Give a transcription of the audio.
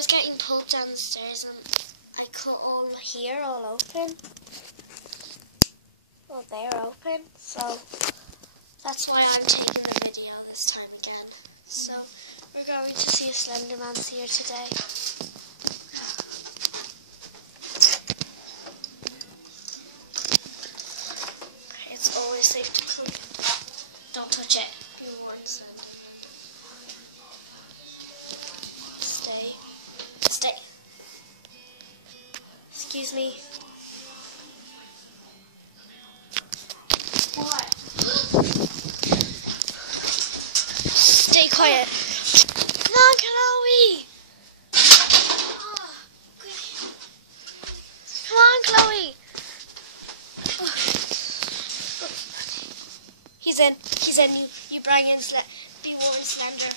was getting pulled down the stairs and I cut all my hair all open. Well, they're open, so that's why I'm taking the video this time again. So we're going to see a Slenderman's here today. It's always safe to clean. Don't touch it. Be warned, Slender. Stay. Stay. Excuse me. What? Stay quiet. Come on, Chloe. Oh, come on, Chloe. Oh. He's in. You bring in Be warned, Slender.